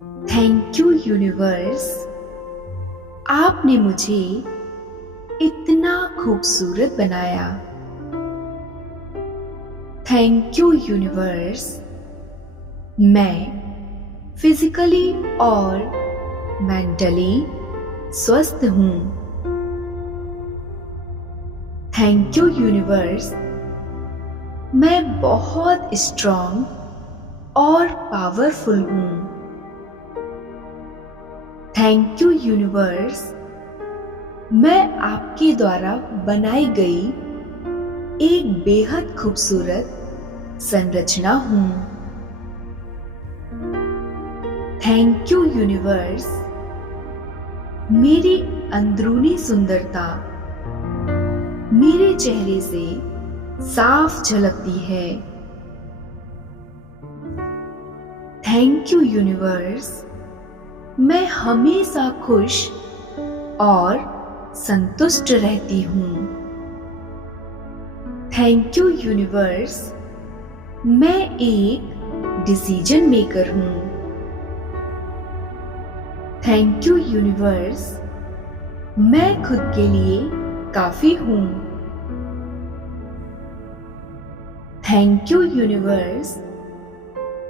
Thank you universe, आपने मुझे इतना खूबसूरत बनाया। थैंक यू यूनिवर्स, मैं फिजिकली और मेंटली स्वस्थ हूँ। थैंक यू यूनिवर्स, मैं बहुत स्ट्रांग और पावरफुल हूँ। थैंक यू यूनिवर्स, मैं आपके द्वारा बनाई गई एक बेहद खूबसूरत संरचना हूँ। थैंक यू यूनिवर्स, मेरी अंदरूनी सुंदरता मेरे चेहरे से साफ झलकती है। थैंक यू यूनिवर्स, मैं हमेशा खुश और संतुष्ट रहती हूँ। थैंक यू यूनिवर्स, मैं एक डिसीजन मेकर हूँ। थैंक यू यूनिवर्स, मैं खुद के लिए काफी हूँ। थैंक यू यूनिवर्स,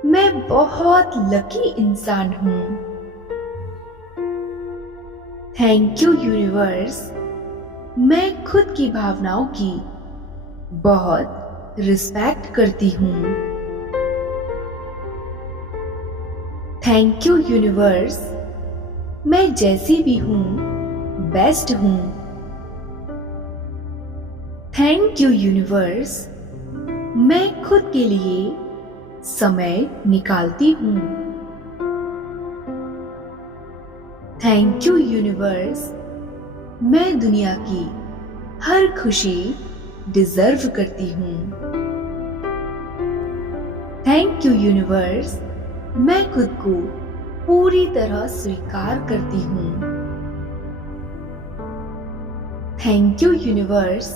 मैं बहुत लकी इंसान हूँ। थैंक यू यूनिवर्स, मैं खुद की भावनाओं की बहुत रिस्पेक्ट करती हूँ। थैंक यू यूनिवर्स, मैं जैसी भी हूँ बेस्ट हूँ। थैंक यू यूनिवर्स, मैं खुद के लिए समय निकालती हूँ। थैंक यू यूनिवर्स, मैं दुनिया की हर खुशी डिजर्व करती हूँ। थैंक यू यूनिवर्स, मैं खुद को पूरी तरह स्वीकार करती हूँ। थैंक यू यूनिवर्स,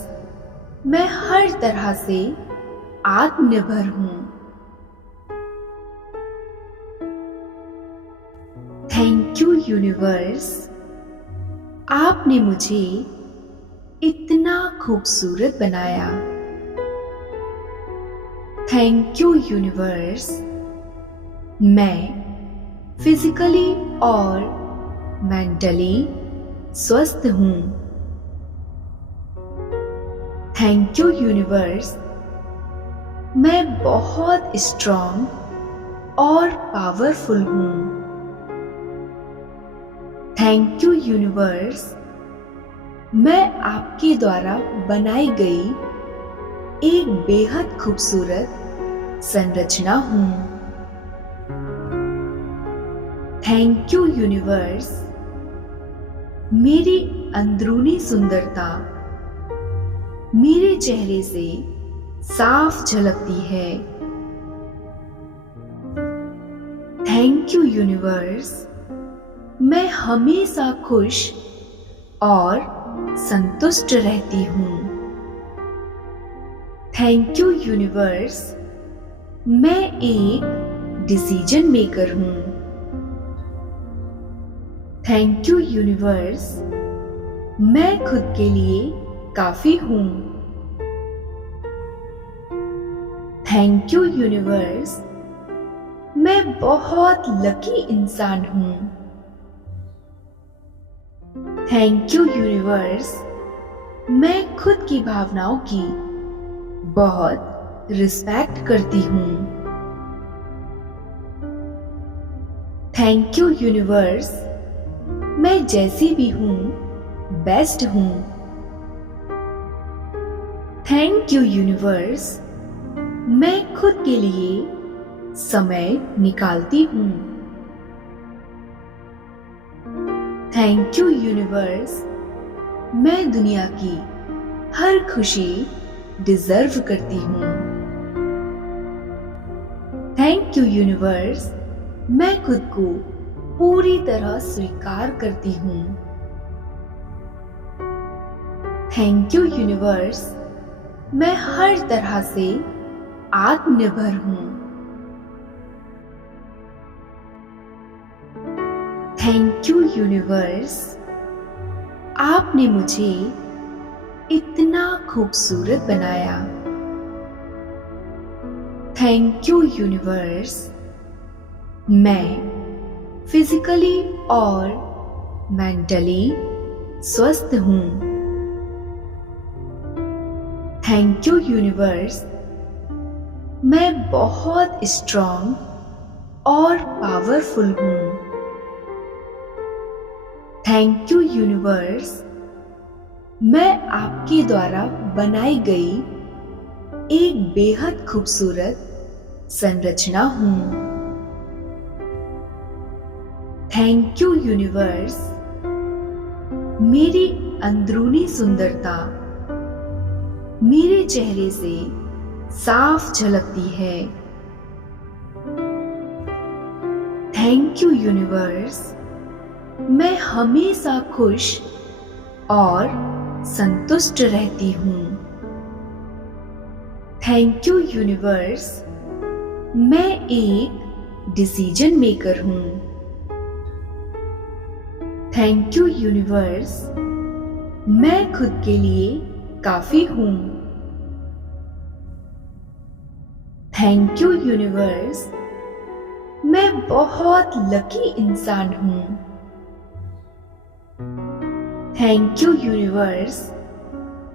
मैं हर तरह से आत्मनिर्भर हूँ। थैंक यू यूनिवर्स, आपने मुझे इतना खूबसूरत बनाया। थैंक यू यूनिवर्स, मैं फिजिकली और मेंटली स्वस्थ हूँ। थैंक यू यूनिवर्स, मैं बहुत स्ट्रांग और पावरफुल हूँ। थैंक यू यूनिवर्स, मैं आपके द्वारा बनाई गई एक बेहद खूबसूरत संरचना हूँ। थैंक यू यूनिवर्स, मेरी अंदरूनी सुंदरता मेरे चेहरे से साफ झलकती है। थैंक यू यूनिवर्स, मैं हमेशा खुश और संतुष्ट रहती हूँ। थैंक यू यूनिवर्स, मैं एक डिसीजन मेकर हूँ। थैंक यू यूनिवर्स, मैं खुद के लिए काफी हूँ। थैंक यू यूनिवर्स, मैं बहुत लकी इंसान हूँ। थैंक यू यूनिवर्स, मैं खुद की भावनाओं की बहुत रिस्पेक्ट करती हूँ। थैंक यू यूनिवर्स, मैं जैसी भी हूँ बेस्ट हूँ। थैंक यू यूनिवर्स, मैं खुद के लिए समय निकालती हूँ। थैंक यू यूनिवर्स, मैं दुनिया की हर खुशी डिजर्व करती हूँ। थैंक यू यूनिवर्स, मैं खुद को पूरी तरह स्वीकार करती हूँ। थैंक यू यूनिवर्स, मैं हर तरह से आत्मनिर्भर हूँ। थैंक यू यूनिवर्स, आपने मुझे इतना खूबसूरत बनाया। थैंक यू यूनिवर्स, मैं फिजिकली और मेंटली स्वस्थ हूँ। थैंक यू यूनिवर्स, मैं बहुत स्ट्रॉन्ग और पावरफुल हूँ। थैंक यू यूनिवर्स, मैं आपके द्वारा बनाई गई एक बेहद खूबसूरत संरचना हूँ। थैंक यू यूनिवर्स, मेरी अंदरूनी सुंदरता मेरे चेहरे से साफ झलकती है। थैंक यू यूनिवर्स, मैं हमेशा खुश और संतुष्ट रहती हूँ। थैंक यू यूनिवर्स, मैं एक डिसीजन मेकर हूँ। थैंक यू यूनिवर्स, मैं खुद के लिए काफी हूँ। थैंक यू यूनिवर्स, मैं बहुत लकी इंसान हूँ। थैंक यू यूनिवर्स,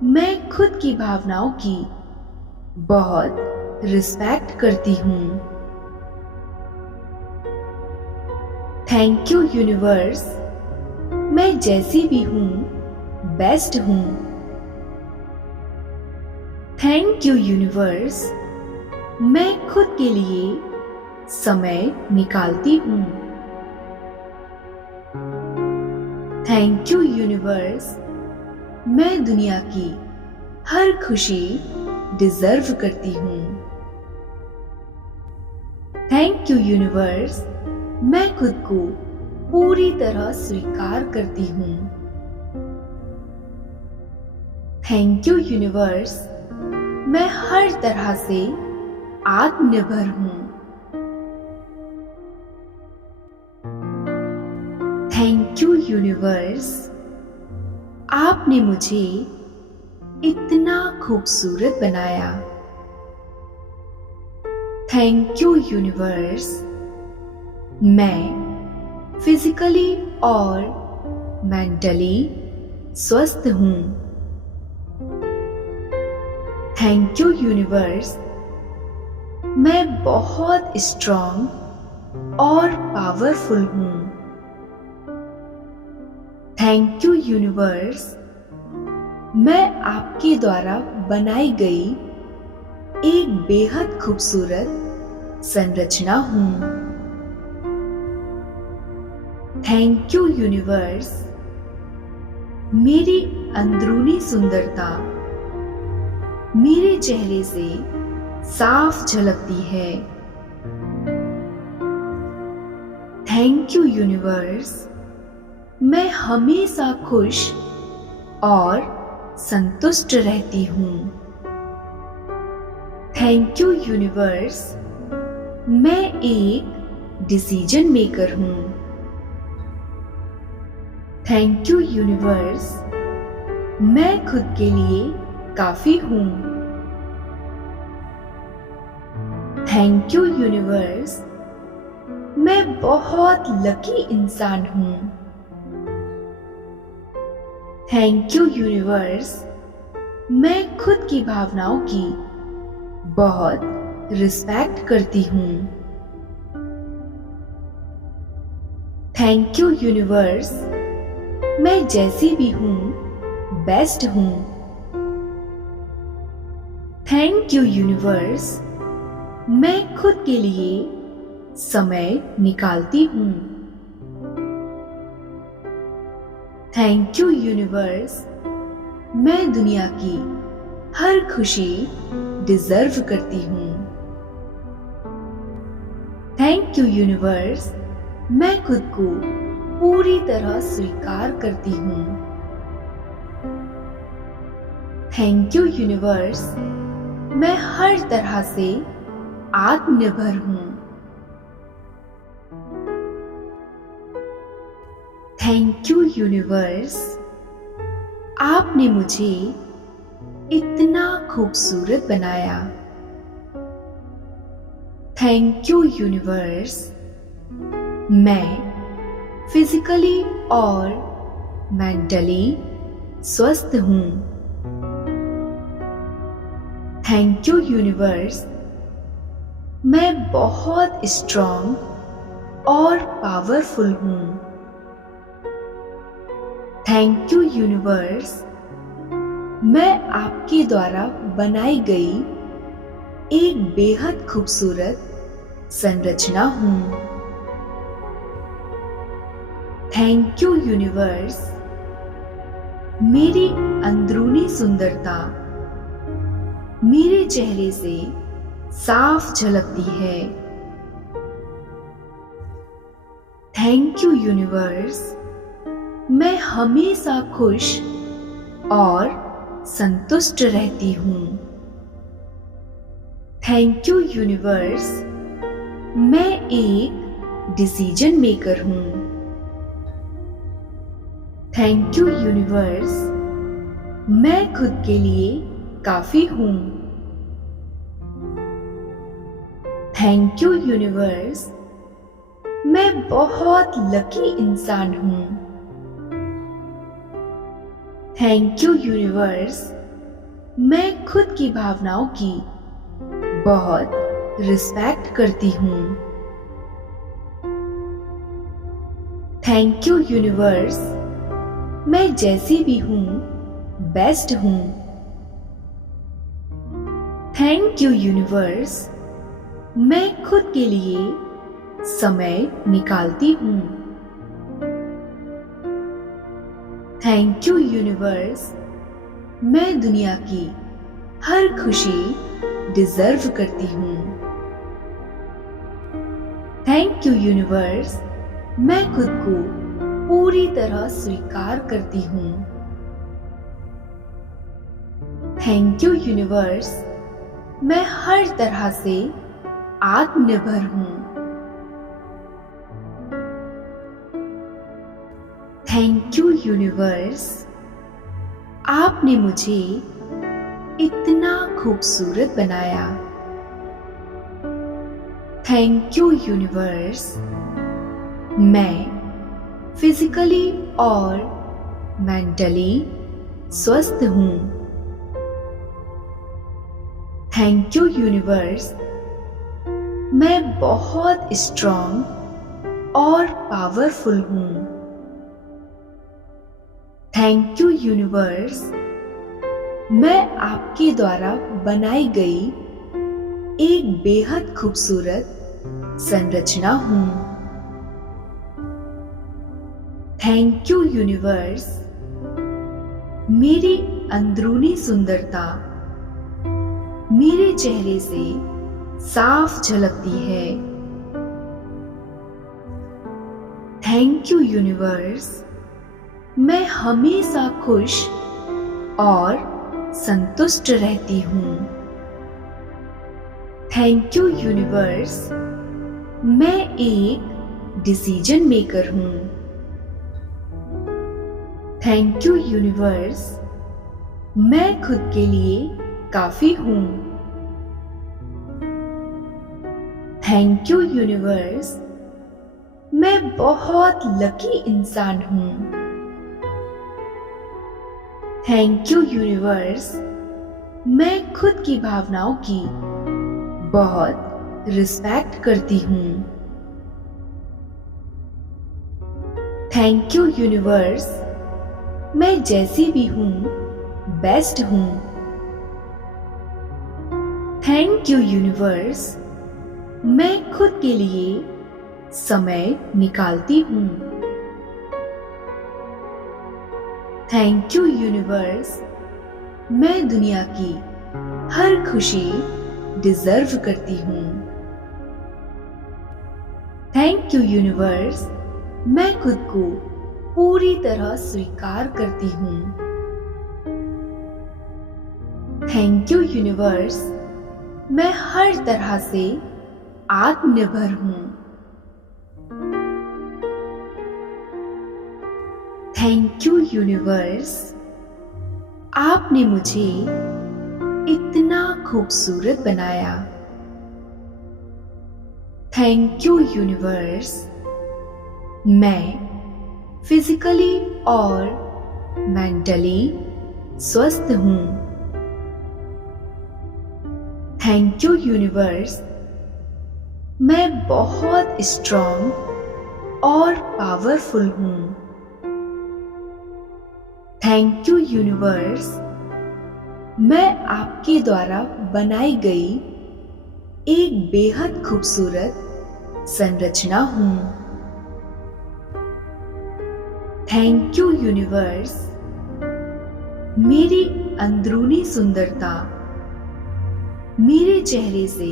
मैं खुद की भावनाओं की बहुत रिस्पेक्ट करती हूँ। थैंक यू यूनिवर्स, मैं जैसी भी हूँ बेस्ट हूँ। थैंक यू यूनिवर्स, मैं खुद के लिए समय निकालती हूँ। थैंक यू यूनिवर्स, मैं दुनिया की हर खुशी डिजर्व करती हूँ। थैंक यू यूनिवर्स, मैं खुद को पूरी तरह स्वीकार करती हूँ। थैंक यू यूनिवर्स, मैं हर तरह से आत्मनिर्भर हूँ। थैंक यू यूनिवर्स, आपने मुझे इतना खूबसूरत बनाया। थैंक यू यूनिवर्स, मैं फिजिकली और मेंटली स्वस्थ हूँ। थैंक यू यूनिवर्स, मैं बहुत स्ट्रॉन्ग और पावरफुल हूँ। थैंक यू यूनिवर्स, मैं आपके द्वारा बनाई गई एक बेहद खूबसूरत संरचना हूँ। थैंक यू यूनिवर्स, मेरी अंदरूनी सुंदरता मेरे चेहरे से साफ झलकती है। थैंक यू यूनिवर्स, मैं हमेशा खुश और संतुष्ट रहती हूँ। थैंक यू यूनिवर्स, मैं एक डिसीजन मेकर हूँ। थैंक यू यूनिवर्स, मैं खुद के लिए काफी हूँ। थैंक यू यूनिवर्स, मैं बहुत लकी इंसान हूँ। थैंक यू यूनिवर्स, मैं खुद की भावनाओं की बहुत रिस्पेक्ट करती हूँ। थैंक यू यूनिवर्स, मैं जैसी भी हूँ बेस्ट हूँ। थैंक यू यूनिवर्स, मैं खुद के लिए समय निकालती हूँ। थैंक यू यूनिवर्स, मैं दुनिया की हर खुशी डिजर्व करती हूँ। थैंक यू यूनिवर्स, मैं खुद को पूरी तरह स्वीकार करती हूँ। थैंक यू यूनिवर्स, मैं हर तरह से आत्मनिर्भर हूँ। थैंक यू यूनिवर्स, आपने मुझे इतना खूबसूरत बनाया। थैंक यू यूनिवर्स, मैं फिजिकली और मेंटली स्वस्थ हूँ। थैंक यू यूनिवर्स, मैं बहुत स्ट्रॉन्ग और पावरफुल हूँ। थैंक यू यूनिवर्स, मैं आपके द्वारा बनाई गई एक बेहद खूबसूरत संरचना हूँ। थैंक यू यूनिवर्स, मेरी अंदरूनी सुंदरता मेरे चेहरे से साफ झलकती है। थैंक यू यूनिवर्स, मैं हमेशा खुश और संतुष्ट रहती हूँ। थैंक यू यूनिवर्स, मैं एक डिसीजन मेकर हूँ। थैंक यू यूनिवर्स, मैं खुद के लिए काफी हूँ। थैंक यू यूनिवर्स, मैं बहुत लकी इंसान हूँ। थैंक यू यूनिवर्स, मैं खुद की भावनाओं की बहुत रिस्पेक्ट करती हूँ। थैंक यू यूनिवर्स, मैं जैसी भी हूँ बेस्ट हूँ। थैंक यू यूनिवर्स, मैं खुद के लिए समय निकालती हूँ। थैंक यू यूनिवर्स, मैं दुनिया की हर खुशी डिजर्व करती हूँ। थैंक यू यूनिवर्स, मैं खुद को पूरी तरह स्वीकार करती हूँ। थैंक यू यूनिवर्स, मैं हर तरह से आत्मनिर्भर हूँ। थैंक यू यूनिवर्स, आपने मुझे इतना खूबसूरत बनाया। थैंक यू यूनिवर्स, मैं फिजिकली और मेंटली स्वस्थ हूँ। थैंक यू यूनिवर्स, मैं बहुत स्ट्रॉन्ग और पावरफुल हूँ। थैंक यू यूनिवर्स, मैं आपके द्वारा बनाई गई एक बेहद खूबसूरत संरचना हूँ। थैंक यू यूनिवर्स, मेरी अंदरूनी सुंदरता मेरे चेहरे से साफ झलकती है। थैंक यू यूनिवर्स, मैं हमेशा खुश और संतुष्ट रहती हूँ। थैंक यू यूनिवर्स, मैं एक डिसीजन मेकर हूँ। थैंक यू यूनिवर्स, मैं खुद के लिए काफी हूँ। थैंक यू यूनिवर्स, मैं बहुत लकी इंसान हूँ। थैंक यू यूनिवर्स, मैं खुद की भावनाओं की बहुत रिस्पेक्ट करती हूँ। थैंक यू यूनिवर्स, मैं जैसी भी हूँ बेस्ट हूँ। थैंक यू यूनिवर्स, मैं खुद के लिए समय निकालती हूँ। थैंक यू यूनिवर्स, मैं दुनिया की हर खुशी डिजर्व करती हूँ। थैंक यू यूनिवर्स, मैं खुद को पूरी तरह स्वीकार करती हूँ। थैंक यू यूनिवर्स, मैं हर तरह से आत्मनिर्भर हूँ। थैंक यू यूनिवर्स, आपने मुझे इतना खूबसूरत बनाया। थैंक यू यूनिवर्स, मैं फिजिकली और मेंटली स्वस्थ हूँ। थैंक यू यूनिवर्स, मैं बहुत स्ट्रॉन्ग और पावरफुल हूँ। थैंक यू यूनिवर्स, मैं आपके द्वारा बनाई गई एक बेहद खूबसूरत संरचना हूँ। थैंक यू यूनिवर्स, मेरी अंदरूनी सुंदरता मेरे चेहरे से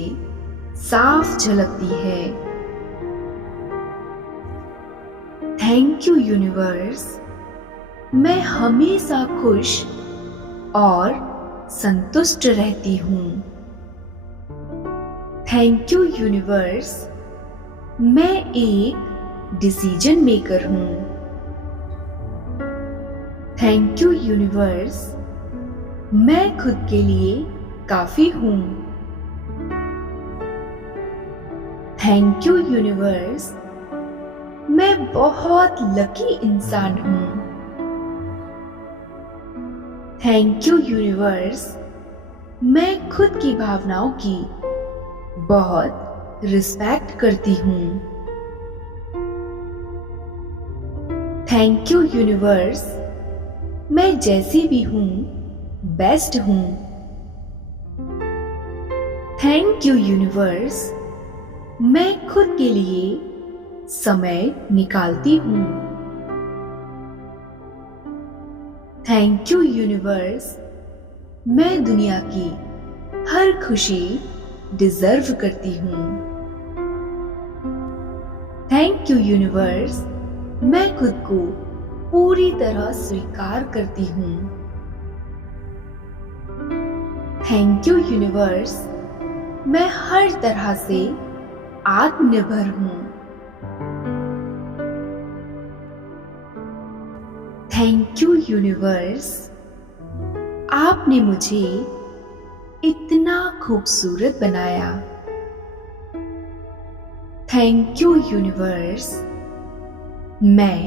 साफ झलकती है। थैंक यू यूनिवर्स, मैं हमेशा खुश और संतुष्ट रहती हूँ। थैंक यू यूनिवर्स, मैं एक डिसीजन मेकर हूँ। थैंक यू यूनिवर्स, मैं खुद के लिए काफी हूँ। थैंक यू यूनिवर्स, मैं बहुत लकी इंसान हूँ। थैंक यू यूनिवर्स, मैं खुद की भावनाओं की बहुत रिस्पेक्ट करती हूँ। थैंक यू यूनिवर्स, मैं जैसी भी हूँ बेस्ट हूँ। थैंक यू यूनिवर्स, मैं खुद के लिए समय निकालती हूँ। थैंक यू यूनिवर्स, मैं दुनिया की हर खुशी डिजर्व करती हूँ। थैंक यू यूनिवर्स, मैं खुद को पूरी तरह स्वीकार करती हूँ। थैंक यू यूनिवर्स, मैं हर तरह से आत्मनिर्भर हूँ। थैंक यू यूनिवर्स, आपने मुझे इतना खूबसूरत बनाया। थैंक यू यूनिवर्स, मैं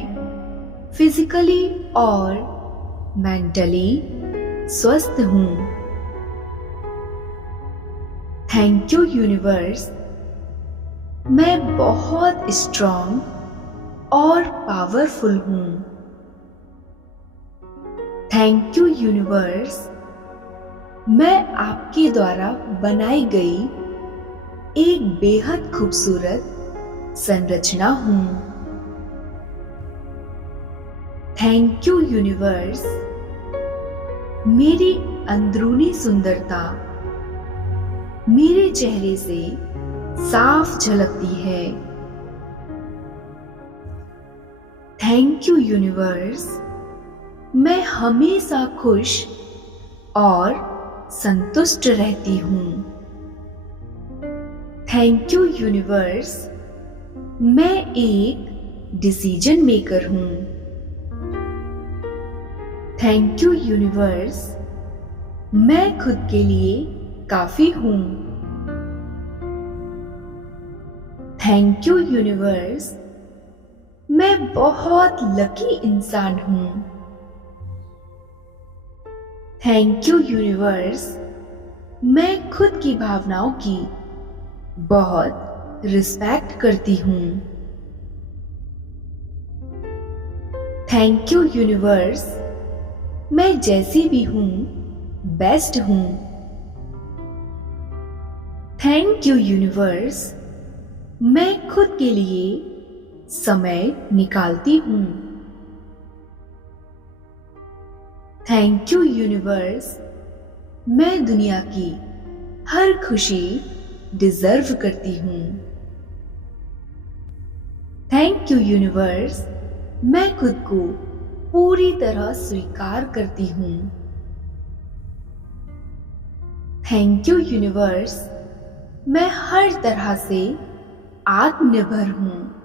फिजिकली और मेंटली स्वस्थ हूँ। थैंक यू यूनिवर्स, मैं बहुत स्ट्रॉन्ग और पावरफुल हूँ। थैंक यू यूनिवर्स, मैं आपके द्वारा बनाई गई एक बेहद खूबसूरत संरचना हूँ। थैंक यू यूनिवर्स, मेरी अंदरूनी सुंदरता मेरे चेहरे से साफ झलकती है। थैंक यू यूनिवर्स, मैं हमेशा खुश और संतुष्ट रहती हूँ। थैंक यू यूनिवर्स, मैं एक डिसीजन मेकर हूँ। थैंक यू यूनिवर्स, मैं खुद के लिए काफी हूँ। थैंक यू यूनिवर्स, मैं बहुत लकी इंसान हूँ। थैंक यू यूनिवर्स, मैं खुद की भावनाओं की बहुत रिस्पेक्ट करती हूँ। थैंक यू यूनिवर्स, मैं जैसी भी हूँ बेस्ट हूँ। थैंक यू यूनिवर्स, मैं खुद के लिए समय निकालती हूँ। थैंक यू यूनिवर्स, मैं दुनिया की हर खुशी डिजर्व करती हूँ। थैंक यू यूनिवर्स, मैं खुद को पूरी तरह स्वीकार करती हूँ। थैंक यू यूनिवर्स, मैं हर तरह से आत्मनिर्भर हूँ।